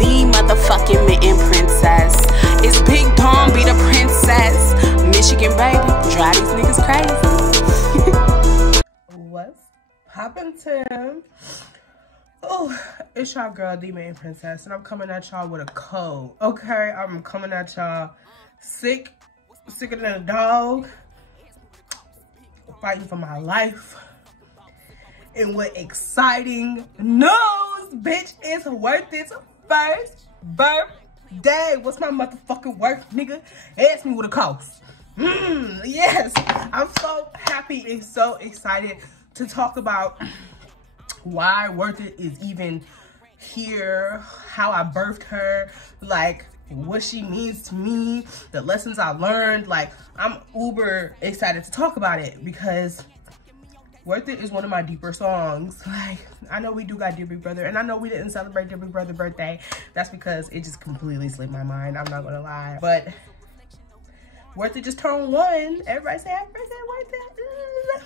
the motherfucking mitten princess. It's Big Dawn, be the princess. Michigan baby, drive these niggas crazy. What's poppin', Tim? Oh, it's y'all girl, the Mitten Princess, and I'm coming at y'all with a cold. Okay, I'm coming at y'all sicker than a dog, fighting for my life. And with exciting news, bitch, it's worth its first birthday. What's my motherfucking worth, nigga? Ask me what it costs. Yes, I'm so happy and so excited to talk about why Worth It is even here, how I birthed her, like what she means to me, the lessons I learned. Like, I'm uber excited to talk about it because Worth It is one of my deeper songs. Like, I know we do got Dear Big Brother, and I know we didn't celebrate Dear Big Brother birthday. That's because it just completely slipped my mind, I'm not gonna lie. But Worth It just turned 1. Everybody say happy birthday, Worth It.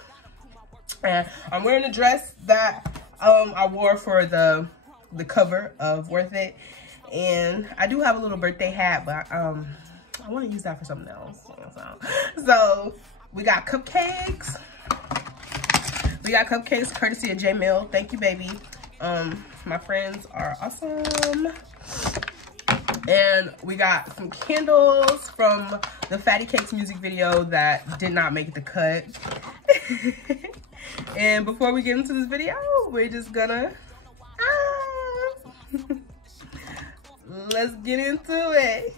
And I'm wearing a dress that I wore for the cover of Worth It. And I do have a little birthday hat, but I want to use that for something else. So we got cupcakes. We got cupcakes courtesy of J Mill. Thank you, baby. My friends are awesome. And we got some candles from the Fatty Cakes music video that did not make the cut. And before we get into this video, we're just gonna let's get into it.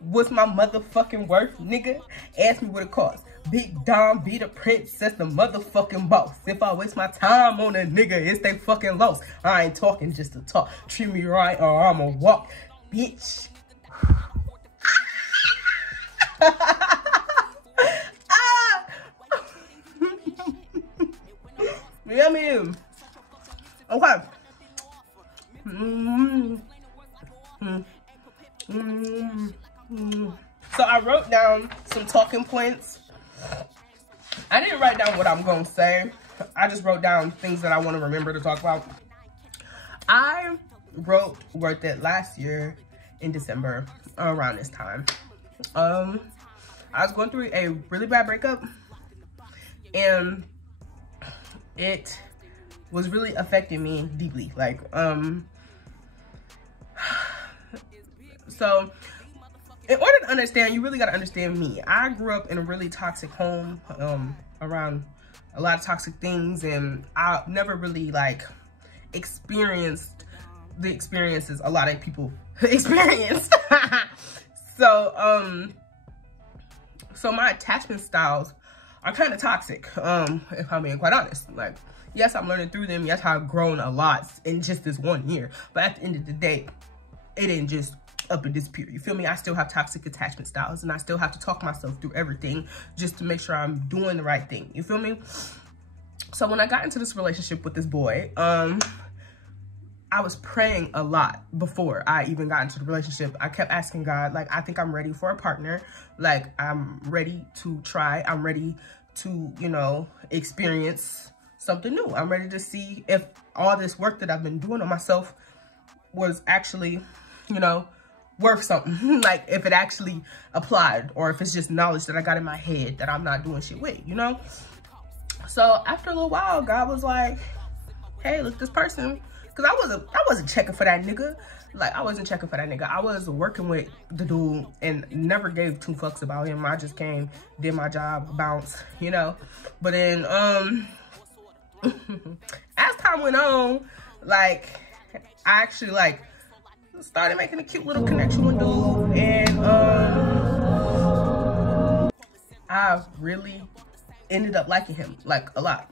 What's my motherfucking worth, nigga? Ask me what it costs. Big Dawn, be the princess, the motherfucking boss. If I waste my time on a nigga, it's they fucking lost. I ain't talking just to talk. Treat me right or I'ma walk, bitch. Yeah, man. Okay. So I wrote down some talking points. I didn't write down what I'm gonna say. I just wrote down things that I want to remember to talk about. I wrote Worth It last year in December around this time. I was going through a really bad breakup, and it was really affecting me deeply. Like, so in order to understand, you really got to understand me. I grew up in a really toxic home, around a lot of toxic things, and I never really like experienced the experiences a lot of people experienced. So my attachment styles are kind of toxic, if I'm being quite honest. Like, yes, I'm learning through them. Yes, I've grown a lot in just this 1 year. But at the end of the day, it didn't just up and disappear. You feel me? I still have toxic attachment styles, and I still have to talk myself through everything just to make sure I'm doing the right thing. You feel me? So when I got into this relationship with this boy, I was praying a lot before I even got into the relationship. I kept asking God, like, I think I'm ready for a partner. Like, I'm ready to try. I'm ready to, you know, experience something new. I'm ready to see if all this work that I've been doing on myself was actually, you know, worth something. Like, if it actually applied, or if it's just knowledge that I got in my head that I'm not doing shit with, you know? So after a little while, God was like, hey, look, this person. Cause I wasn't checking for that nigga. Like, I wasn't checking for that nigga. I was working with the dude and never gave 2 fucks about him. I just came, did my job, bounced, you know. But then, as time went on, like, I actually like started making a cute little connection with dude, and I really ended up liking him, like, a lot.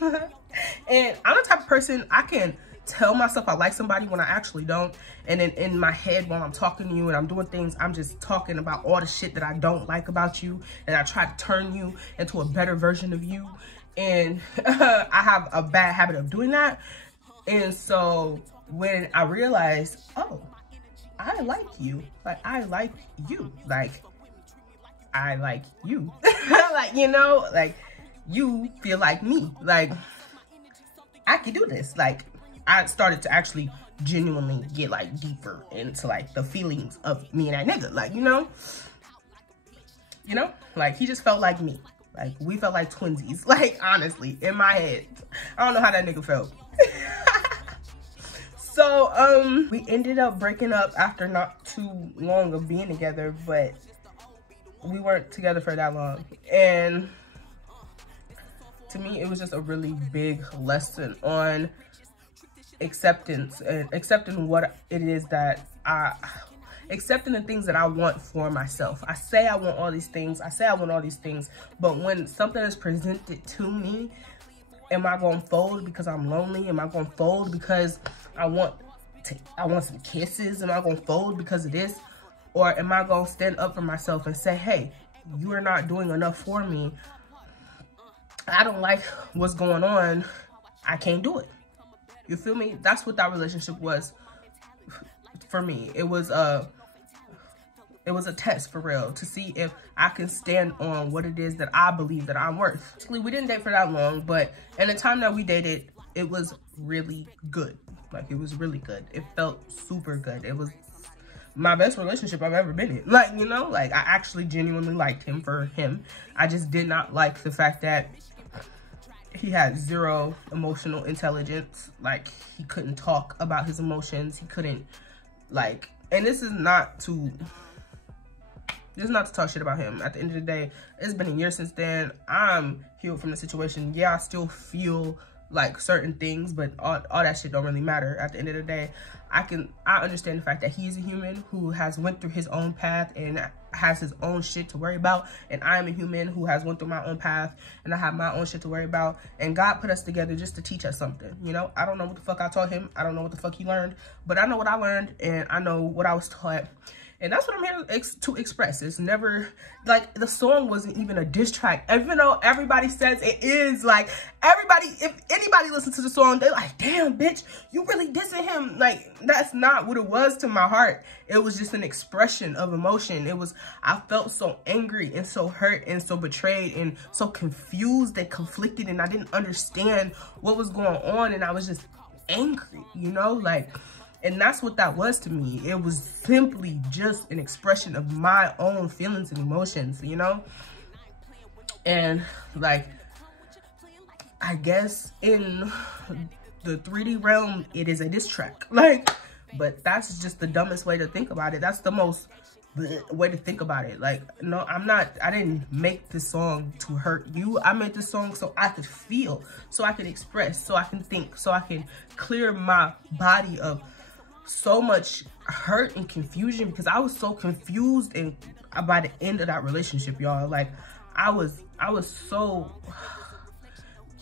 And I'm the type of person, I can tell myself I like somebody when I actually don't. And then in my head, while I'm talking to you and I'm doing things, I'm just talking about all the shit that I don't like about you, and I try to turn you into a better version of you. And I have a bad habit of doing that. And so when I realized, oh, I like you, like, I like you, like, I like you, like, you know, like, you feel like me, like, I can do this, like, I started to actually genuinely get like deeper into like the feelings of me and that nigga. Like, you know, like he just felt like me. Like we felt like twinsies. Like honestly, in my head, I don't know how that nigga felt. So we ended up breaking up after not too long of being together, but we weren't together for that long. And to me, it was just a really big lesson on acceptance and accepting what it is that accepting the things that I want for myself. I say I want all these things. I say I want all these things. But when something is presented to me, am I going to fold because I'm lonely? Am I going to fold because I want some kisses? Am I going to fold because of this? Or am I going to stand up for myself and say, hey, you are not doing enough for me. I don't like what's going on. I can't do it. You feel me? That's what that relationship was for me. It was a test for real to see if I can stand on what it is that I believe that I'm worth. Actually, we didn't date for that long, but in the time that we dated, it was really good. Like, it was really good. It felt super good. It was my best relationship I've ever been in. Like, you know, like I actually genuinely liked him for him. I just did not like the fact that he had zero emotional intelligence. Like, he couldn't talk about his emotions. He couldn't, like, and this is not to talk shit about him. At the end of the day, it's been a year since then. I'm healed from the situation. Yeah, I still feel like certain things, but all that shit don't really matter. At the end of the day, I understand the fact that he's a human who has went through his own path and has his own shit to worry about, and I am a human who has went through my own path and I have my own shit to worry about, and God put us together just to teach us something. You know, I don't know what the fuck I taught him. I don't know what the fuck he learned, but I know what I learned and I know what I was taught. And that's what I'm here to express. It's never, like, the song wasn't even a diss track. Even though everybody says it is, like, if anybody listens to the song, they're like, damn, bitch, you really dissing him. Like, that's not what it was to my heart. It was just an expression of emotion. I felt so angry and so hurt and so betrayed and so confused and conflicted, and I didn't understand what was going on, and I was just angry, you know, like. And that's what that was to me. It was simply just an expression of my own feelings and emotions, you know? And, like, I guess in the 3D realm, it is a diss track. Like, but that's just the dumbest way to think about it. That's the most way to think about it. Like, no, I didn't make this song to hurt you. I made this song so I could feel, so I could express, so I can think, so I can clear my body of so much hurt and confusion, because I was so confused and by the end of that relationship, y'all. Like, I was so,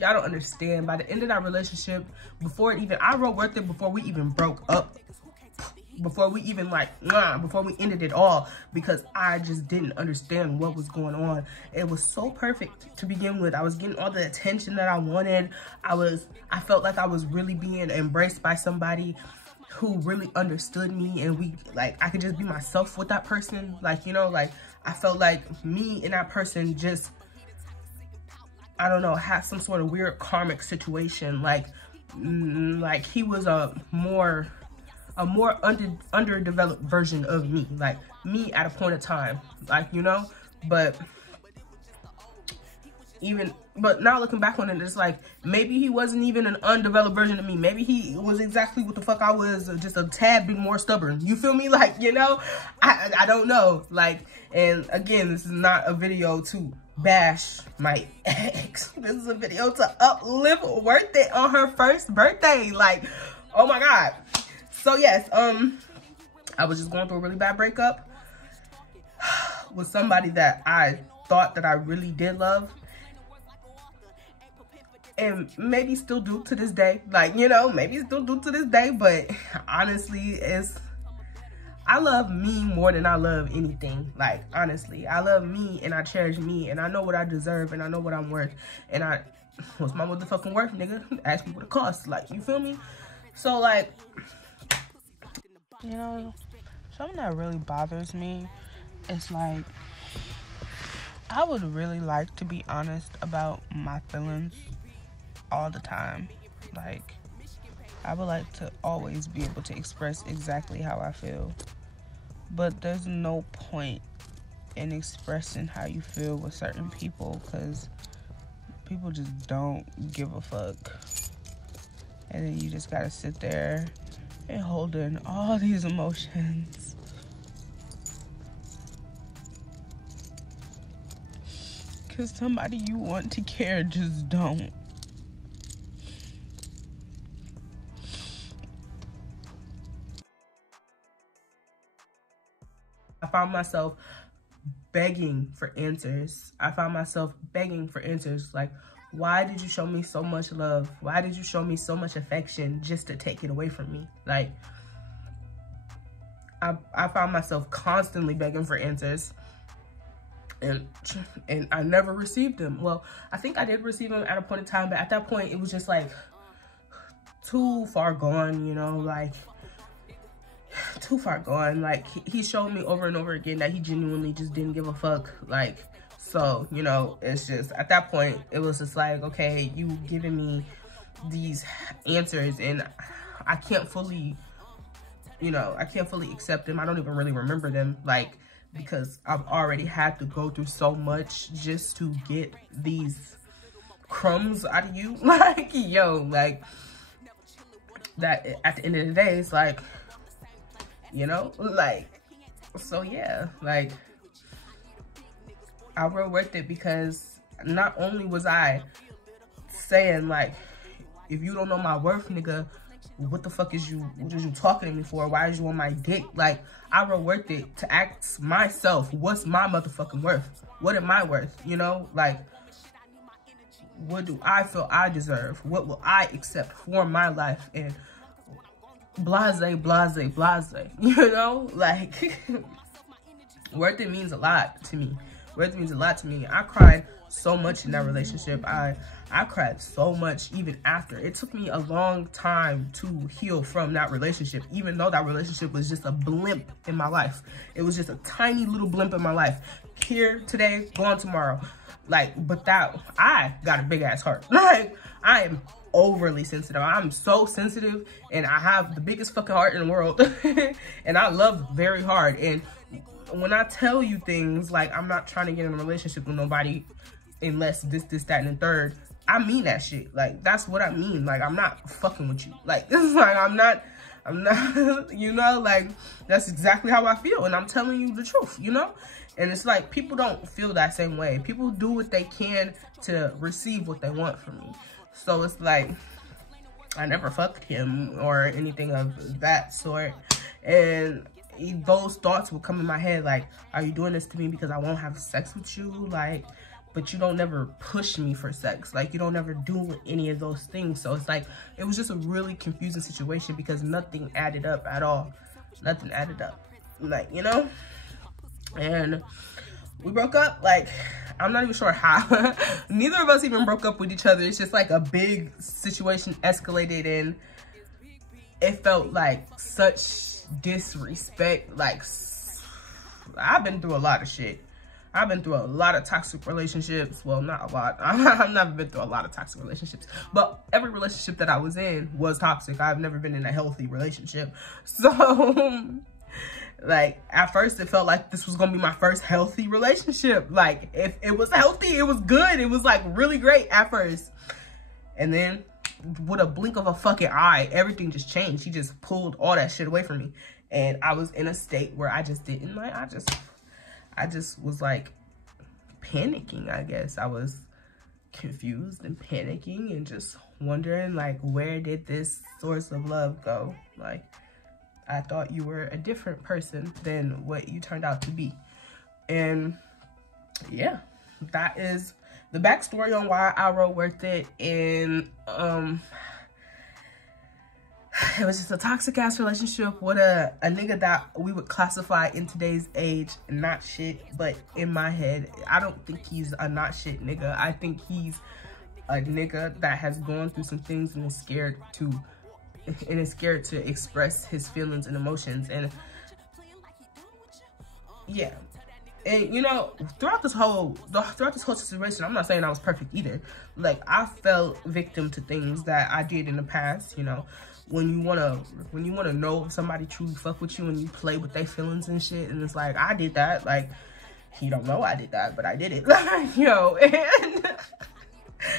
y'all don't understand. By the end of that relationship, I wrote Worth It before we even broke up, before we even before we ended it all, because I just didn't understand what was going on. It was so perfect to begin with. I was getting all the attention that I wanted. I felt like I was really being embraced by somebody who really understood me, and I could just be myself with that person. Like, you know, like, I felt like me and that person just, I don't know, had some sort of weird karmic situation. Like he was a more underdeveloped version of me, like me at a point of time, like, you know. But now looking back on it, it's like, maybe he wasn't even an undeveloped version of me. Maybe he was exactly what the fuck I was, just a tad bit more stubborn. You feel me? Like, you know, I don't know. Like, and again, this is not a video to bash my ex. This is a video to uplift Worth It on her first birthday. Like, oh my God. So yes, I was just going through a really bad breakup with somebody that I thought that I really did love. And maybe still do to this day. Like, you know, maybe still do to this day. But honestly, I love me more than I love anything. Like, honestly, I love me and I cherish me. And I know what I deserve and I know what I'm worth. And what's my motherfucking worth, nigga? Ask me what it costs. Like, you feel me? So, like, you know, something that really bothers me is, like, I would really like to be honest about my feelings all the time. Like, I would like to always be able to express exactly how I feel. But there's no point in expressing how you feel with certain people, because people just don't give a fuck. And then you just gotta sit there and hold in all these emotions. Because somebody you want to care just don't. I found myself begging for answers. Like, why did you show me so much love? Why did you show me so much affection just to take it away from me? Like, I found myself constantly begging for answers. And I never received them. Well, I think I did receive them at a point in time, but at that point, it was just like too far gone, you know, like too far gone. Like, he showed me over and over again that he genuinely just didn't give a fuck. Like, so, you know, it's just, at that point, it was just like, okay, you giving me these answers and I can't fully, you know, I can't fully accept them. I don't even really remember them, like, because I've already had to go through so much just to get these crumbs out of you. Like, yo, like, that at the end of the day, it's like, you know, like, so yeah, like, I real worth it, because not only was I saying, like, if you don't know my worth, nigga, what the fuck is you talking to me for? Why is you on my dick? Like, I real worth it to ask myself, what's my motherfucking worth? What am I worth? You know, like, what do I feel I deserve? What will I accept for my life? And blase, blase, blase, you know, like, worth it means a lot to me. Worth it means a lot to me. I cried so much in that relationship. I cried so much even after. It took me a long time to heal from that relationship, even though that relationship was just a blimp in my life. It was just a tiny little blimp in my life. Here today, gone tomorrow. Like, but that, I got a big ass heart. Like, I am overly sensitive. I'm so sensitive, and I have the biggest fucking heart in the world. And I love very hard. And when I tell you things like I'm not trying to get in a relationship with nobody unless this, that, and the third, I mean that shit. Like, that's what I mean. Like, I'm not fucking with you. Like, it's like, I'm not, you know, like, that's exactly how I feel. And I'm telling you the truth, you know? And it's like, people don't feel that same way. People do what they can to receive what they want from me. So it's like, I never fucked him or anything of that sort. And those thoughts would come in my head, like, are you doing this to me because I won't have sex with you? Like, but you don't never push me for sex. Like, you don't never do any of those things. So it's like, it was just a really confusing situation because nothing added up at all. Nothing added up. Like, you know? And we broke up. Like, I'm not even sure how. Neither of us even broke up with each other. It's just like a big situation escalated, and it felt like such disrespect. Like, I've been through a lot of shit. I've been through a lot of toxic relationships. Well, not a lot. I've never been through a lot of toxic relationships. But every relationship that I was in was toxic. I've never been in a healthy relationship. So, like, at first it felt like this was going to be my first healthy relationship. Like, if it was healthy, it was good. It was, like, really great at first. And then, with a blink of a fucking eye, everything just changed. He just pulled all that shit away from me. And I was in a state where I just didn't, like, I just was, like, panicking, I guess. I was confused and panicking and just wondering, like, where did this source of love go? Like, I thought you were a different person than what you turned out to be. And, yeah, that is the backstory on why I wrote Worth It. And, it was just a toxic ass relationship with a nigga that we would classify in today's age not shit, but in my head, I don't think he's a not shit nigga. I think he's a nigga that has gone through some things and is scared to express his feelings and emotions. And yeah, And you know, throughout this whole situation, I'm not saying I was perfect either. Like, I fell victim to things that I did in the past. You know, when you wanna know if somebody truly fuck with you and you play with their feelings and shit, and it's like, I did that. Like, he don't know I did that, but I did it. Like, yo,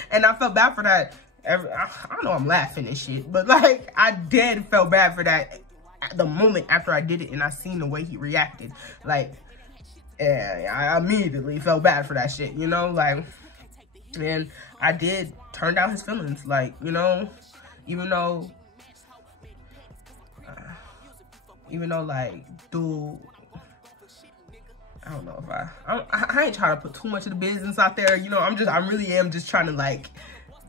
and I felt bad for that. I know I'm laughing and shit, but like, I did feel bad for that the moment after I did it, and I seen the way he reacted. Like, yeah, I immediately felt bad for that shit, you know, like, and I did turn down his feelings, like, you know, even though like, dude, I don't know if I ain't trying to put too much of the business out there, you know, I really am just trying to, like,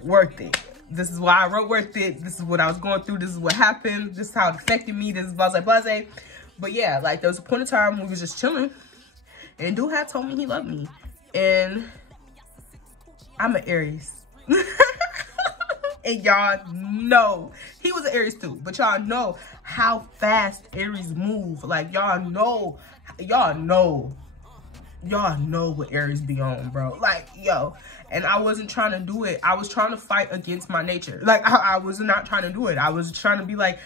worth it. This is why I wrote Worth It. This is what I was going through. This is what happened. This is how it affected me. This is blase. But yeah, like, there was a point in time when we was just chilling, and dude had told me he loved me. And I'm an Aries. And y'all know, he was an Aries too, but y'all know how fast Aries move. Like, y'all know what Aries be on, bro. Like, yo, and I wasn't trying to do it. I was trying to fight against my nature. Like, I was not trying to do it. I was trying to be like,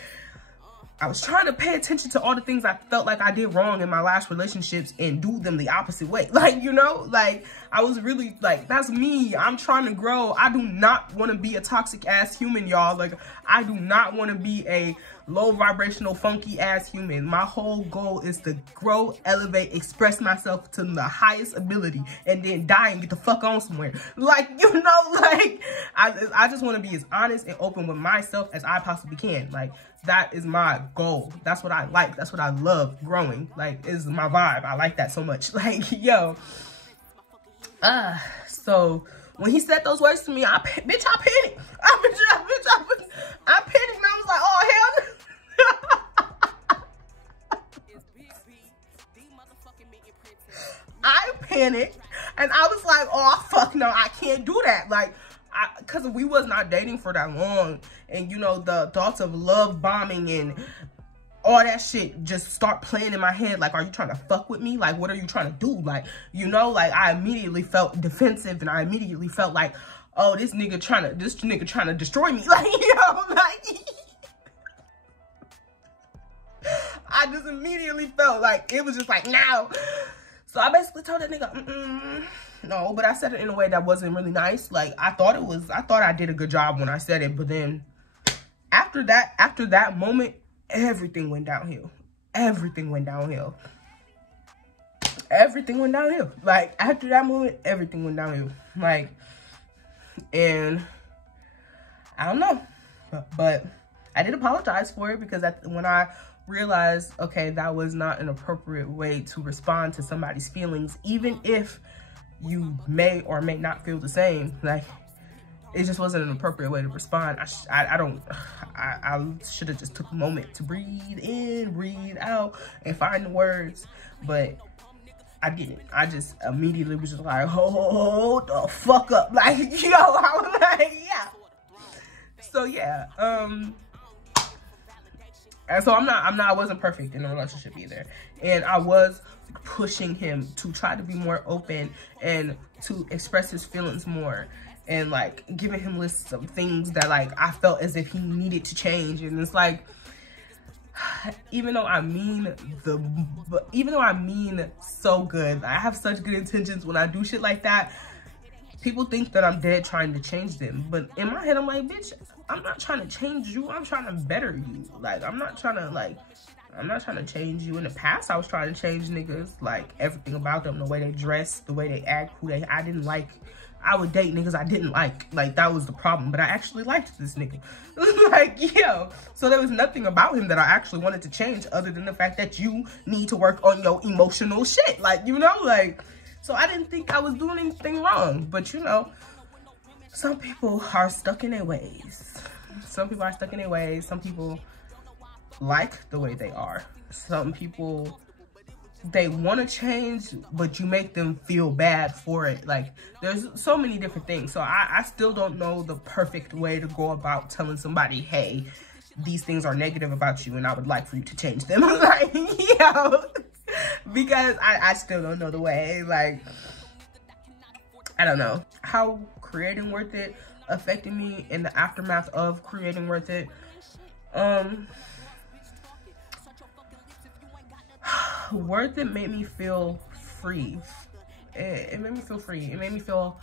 I was trying to pay attention to all the things I felt like I did wrong in my last relationships and do them the opposite way. Like, you know, like, I was really, like, that's me. I'm trying to grow. I do not want to be a toxic ass human, y'all. Like, I do not want to be a low vibrational, funky ass human. My whole goal is to grow, elevate, express myself to the highest ability, and then die and get the fuck on somewhere. Like, you know, like, I just want to be as honest and open with myself as I possibly can. Like, that is my goal. That's what I like. That's what I love growing. Like, is my vibe. I like that so much. Like, yo. So when he said those words to me, I panicked. I panicked, and I was like, oh, hell no. I panicked, and I was like, oh, fuck no, I can't do that. Like, because we was not dating for that long, and you know, the thoughts of love bombing and all that shit just start playing in my head. Like, are you trying to fuck with me? Like, what are you trying to do? Like, you know, like, I immediately felt defensive, and I immediately felt like, oh, this nigga trying to destroy me. Like, yo, like, I just immediately felt like it was just like, no. So I basically told that nigga, no, but I said it in a way that wasn't really nice. Like, I thought I did a good job when I said it, but then after that moment, everything went downhill. Everything went downhill. Like, after that moment, everything went downhill. Like, and I don't know, but I did apologize for it, because when I realized, okay, that was not an appropriate way to respond to somebody's feelings, even if you may or may not feel the same. Like, it just wasn't an appropriate way to respond. I should have just took a moment to breathe in, breathe out, and find the words, but I didn't. I just immediately was just like, hold the fuck up. Like, yo, I was like, yeah. So yeah, and so I wasn't perfect in the relationship either. And I was pushing him to try to be more open and to express his feelings more, and like giving him lists of things that like I felt as if he needed to change. And it's like, even though I mean so good, I have such good intentions when I do shit like that, people think that I'm dead trying to change them. But in my head, I'm like, bitch, I'm not trying to change you. I'm trying to better you. Like, I'm not trying to change you. In the past, I was trying to change niggas, like everything about them, the way they dress, the way they act, I didn't like. I would date niggas I didn't like. Like, that was the problem. But I actually liked this nigga. Like, yo. So there was nothing about him that I actually wanted to change, other than the fact that you need to work on your emotional shit. Like, you know, like, so I didn't think I was doing anything wrong. But, you know, some people are stuck in their ways. Some people are stuck in their ways. Some people like the way they are. Some people, they want to change, but you make them feel bad for it. Like, there's so many different things. So I still don't know the perfect way to go about telling somebody, hey, these things are negative about you and I would like for you to change them. Like, yo, because I still don't know the way. Like, I don't know how creating Worth It affected me in the aftermath of creating Worth It. Worth It made me feel free. It made me feel free. It made me feel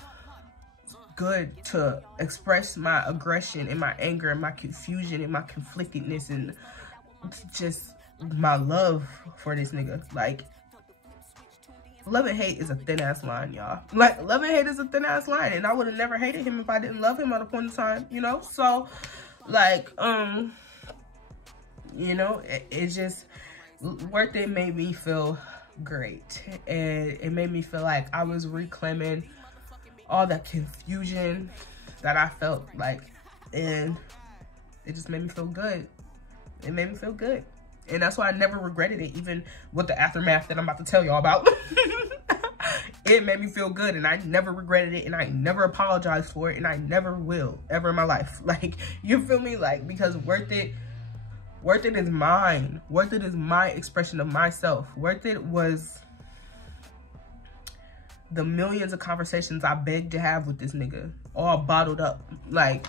good to express my aggression and my anger and my confusion and my conflictedness and just my love for this nigga. Like, love and hate is a thin ass line, y'all. Like, love and hate is a thin ass line, and I would have never hated him if I didn't love him at a point in time, you know? So, like, you know, it just, Worth It made me feel great, and it made me feel like I was reclaiming all that confusion that I felt, like, and it just made me feel good. It made me feel good, and that's why I never regretted it, even with the aftermath that I'm about to tell y'all about. It made me feel good, and I never regretted it, and I never apologized for it, and I never will ever in my life. Like, you feel me? Like, because Worth It is mine. Worth It is my expression of myself. Worth It was the millions of conversations I begged to have with this nigga, all bottled up. Like,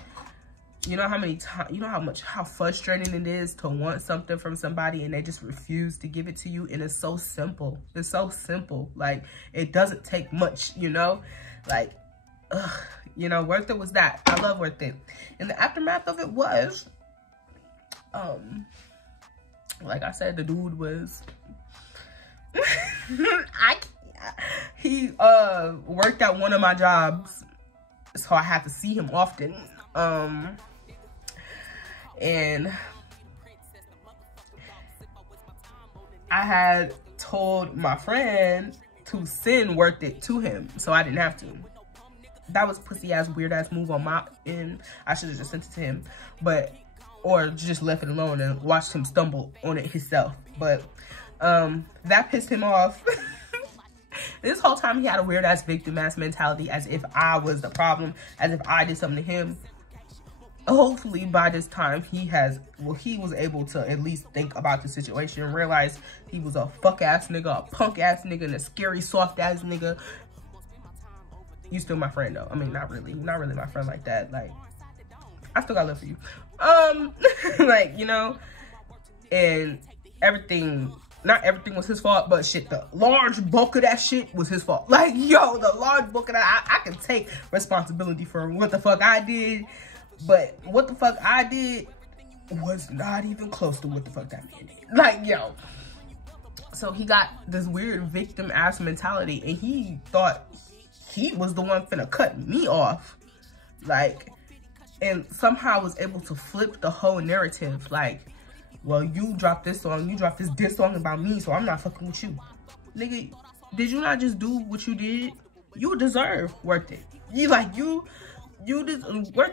you know how many times, you know how frustrating it is to want something from somebody and they just refuse to give it to you, and it's so simple. It's so simple. Like, it doesn't take much, you know? Like, ugh, you know, Worth It was that. I love Worth It. And the aftermath of it was, like I said, the dude was he worked at one of my jobs, so I had to see him often. And I had told my friend to send Worth It to him, so I didn't have to. That was pussy ass, weird ass move on my end. I should have just sent it to him, but or just left it alone and watched him stumble on it himself. But that pissed him off. This whole time he had a weird ass victim ass mentality, as if I was the problem, as if I did something to him. Hopefully by this time he was able to at least think about the situation and realize he was a fuck ass nigga, a punk ass nigga, and a scary soft ass nigga. You still my friend though. I mean, not really my friend like that. Like, I still got love for you. Like, you know, and everything, not everything was his fault, but shit, the large bulk of that shit was his fault. Like, yo, the large bulk of that, I can take responsibility for what the fuck I did, but what the fuck I did was not even close to what the fuck that man did. Like, yo. So he got this weird victim ass mentality, and he thought he was the one finna cut me off. Like, and somehow was able to flip the whole narrative. Like, well, you dropped this song, you dropped this diss song about me, so I'm not fucking with you. Nigga, did you not just do what you did? You deserve Worth It. Worth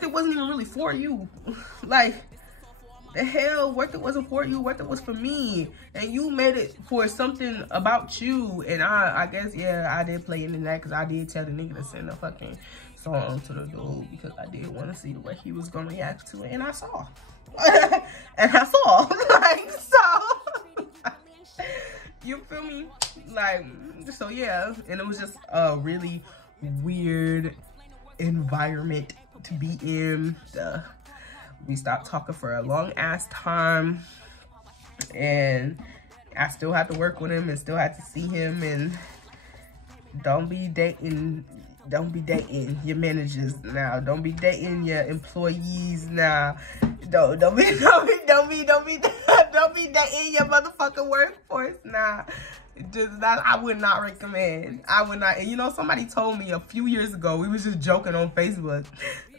It wasn't even really for you. Like, the hell, Worth It wasn't for you. Worth It was for me, and you made it for something about you. And I guess, yeah, I did play into that, because I did tell the nigga to send a fucking song to the dude, because I did want to see the way he was gonna react to it, and I saw. And I saw. Like, so you feel me? Like, so yeah, and it was just a really weird environment to be in. We stopped talking for a long ass time, and I still had to work with him and still had to see him. And don't be dating your managers now. Don't be dating your employees now. Don't be dating your motherfucking workforce now. Just that I would not recommend. I would not. And you know, somebody told me a few years ago, we was just joking on Facebook.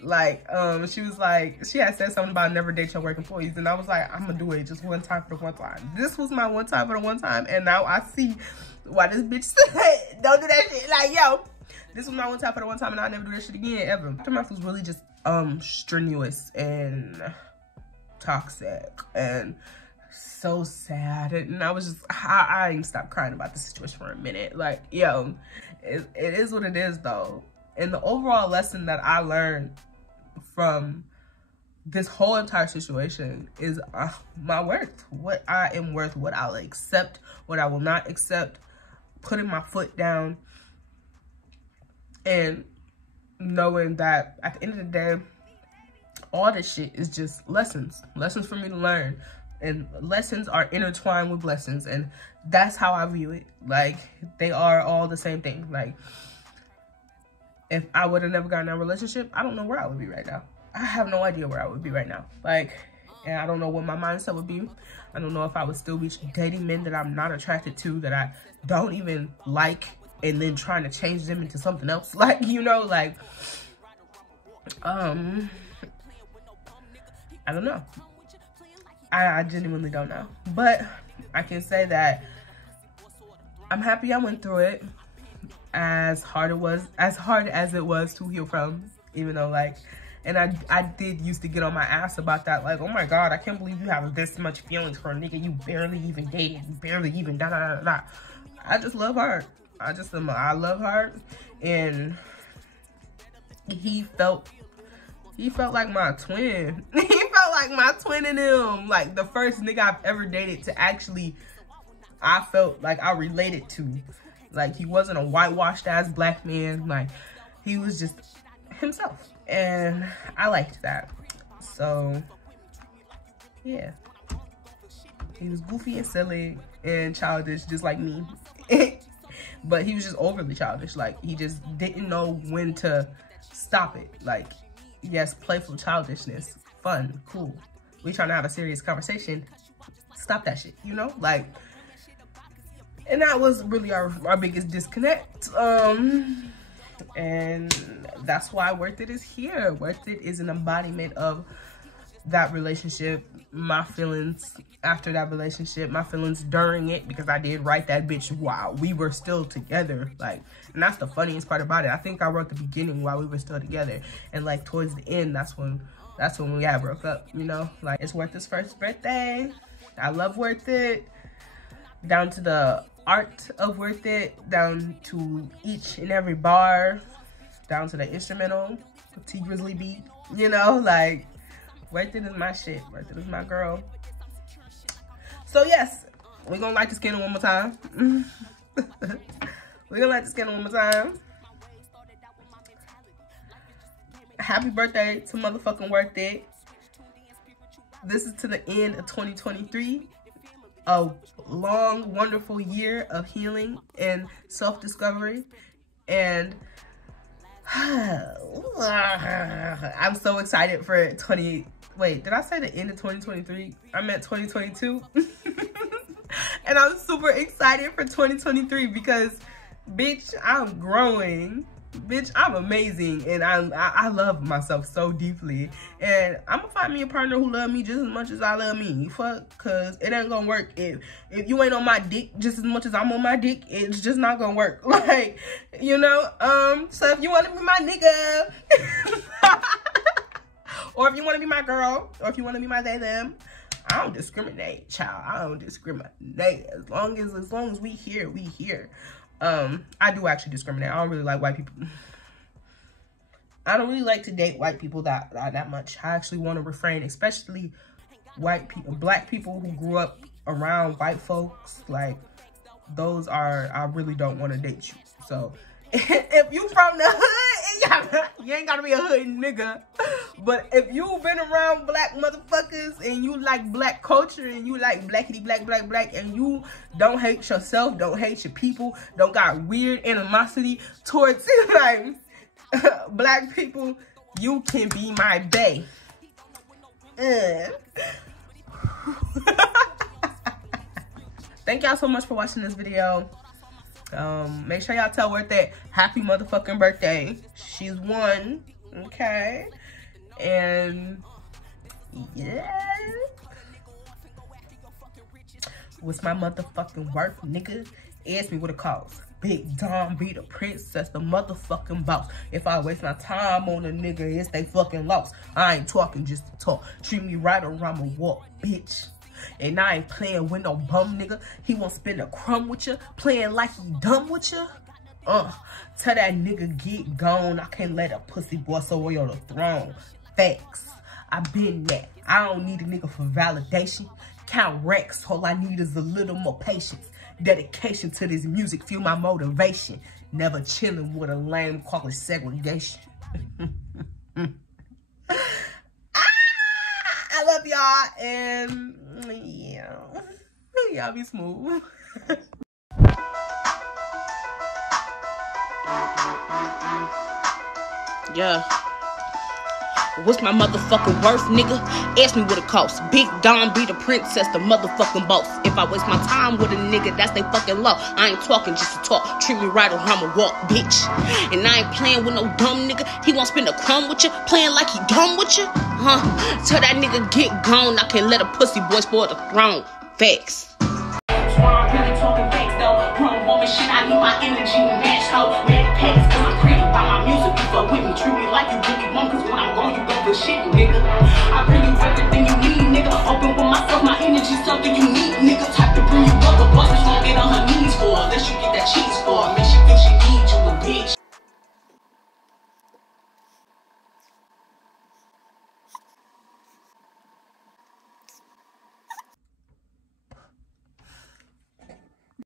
Like, she was like, she had said something about never date your work employees, and I was like, I'm gonna do it just one time for the one time. This was my one time for the one time, and now I see why this bitch said don't do that shit. Like, yo, this was my one time for the one time, and I'll never do that shit again ever. Aftermath was really just strenuous and toxic and so sad, and I was just, I ain't stopped crying about the situation for a minute. Like, yo, it is what it is though. And the overall lesson that I learned from this whole entire situation is my worth, what I am worth, what I'll accept, what I will not accept. putting my foot down and knowing that at the end of the day, all this shit is just lessons for me to learn, and lessons are intertwined with blessings, and that's how I view it. Like, they are all the same thing. Like, if I would have never gotten in a relationship, I don't know where I would be right now. I have no idea where I would be right now. Like, and I don't know what my mindset would be. I don't know if I would still be dating men that I'm not attracted to, that I don't even like, and then trying to change them into something else. Like, you know, like, I don't know. I genuinely don't know. But I can say that I'm happy I went through it. As hard as it was to heal from, even though, like, and I did used to get on my ass about that, like, oh my god, I can't believe you have this much feelings for a nigga you barely even dated, barely even da da da da. I just love her. I love her, and he felt like my twin. He felt like my twin in him. Like, the first nigga I've ever dated to actually, I felt like I related to. Like, he wasn't a whitewashed ass black man. Like, he was just himself, and I liked that. So yeah, he was goofy and silly and childish, just like me. But he was just overly childish. Like, he just didn't know when to stop it. Like, yes, playful childishness, fun, cool. We trying to have a serious conversation. Stop that shit, you know? Like, and that was really our biggest disconnect. And that's why Worth It is here. Worth It is an embodiment of that relationship, my feelings after that relationship, my feelings during it, because I did write that bitch while we were still together. Like, and that's the funniest part about it. I think I wrote the beginning while we were still together, and like towards the end, that's when we got broke up, you know? Like, it's Worth It's first birthday. I love Worth It. Down to the art of Worth It, down to each and every bar, down to the instrumental, the T Grizzly beat, you know? Like, Worth It is my shit. Worth It is my girl. So yes, we're gonna light the candle one more time. We're gonna light the candle one more time. Happy birthday to motherfucking Worth It. This is to the end of 2023. A long, wonderful year of healing and self-discovery. And I'm so excited for wait, did I say the end of 2023? I meant 2022. And I'm super excited for 2023 because, bitch, I'm growing. Bitch, I'm amazing, and I love myself so deeply, and I'm gonna find me a partner who love me just as much as I love me. Fuck, cause it ain't gonna work if you ain't on my dick just as much as I'm on my dick. It's just not gonna work. Like, you know. So if you want to be my nigga, or if you want to be my girl, or if you want to be my they them, I don't discriminate, child. I don't discriminate. As long as we here, we here. I do actually discriminate. I don't really like white people. I don't really like to date white people that much. I actually want to refrain, especially white people, black people who grew up around white folks. Like, those are, I really don't want to date you. So if you from the hood, you ain't gotta be a hood nigga. But if you've been around black motherfuckers and you like black culture and you like blackity black, and you don't hate yourself, don't hate your people, don't got weird animosity towards like black people, you can be my bae. Thank y'all so much for watching this video. Make sure y'all tell Worth It happy motherfucking birthday. She's one, okay? And yeah, what's my motherfucking worth, nigga? Ask me what it costs. Big Dom be the princess, the motherfucking boss. If I waste my time on a nigga, it's they fucking lost. I ain't talking just to talk. Treat me right or I'ma walk, bitch. And I ain't playing with no bum nigga. He won't spend a crumb with you, playing like he dumb with you. Tell that nigga get gone. I can't let a pussy boy so on the throne. Facts. I been that. I don't need a nigga for validation. Count racks. All I need is a little more patience. Dedication to this music fuel my motivation. Never chilling with a lame, call it segregation. I love y'all, and yeah, y'all be smooth. Yeah. What's my motherfucking worth, nigga? Ask me what it costs. Big Dom be the princess, the motherfucking boss. If I waste my time with a nigga, that's they fucking law. I ain't talking just to talk. Treat me right or I'ma walk, bitch. And I ain't playing with no dumb nigga. He won't spend a crumb with you, playing like he dumb with you. Tell that nigga get gone. I can't let a pussy boy spoil the throne. Facts. I'm really talking facts though. Grown woman shit, I need my energy matched out. Many pays cause I'm pretty by my music. You fuck with me, treat me like you really want. Cause when I'm gone, you go for shit, nigga. I bring you everything you need, nigga. Open with myself, my energy, something you need, nigga.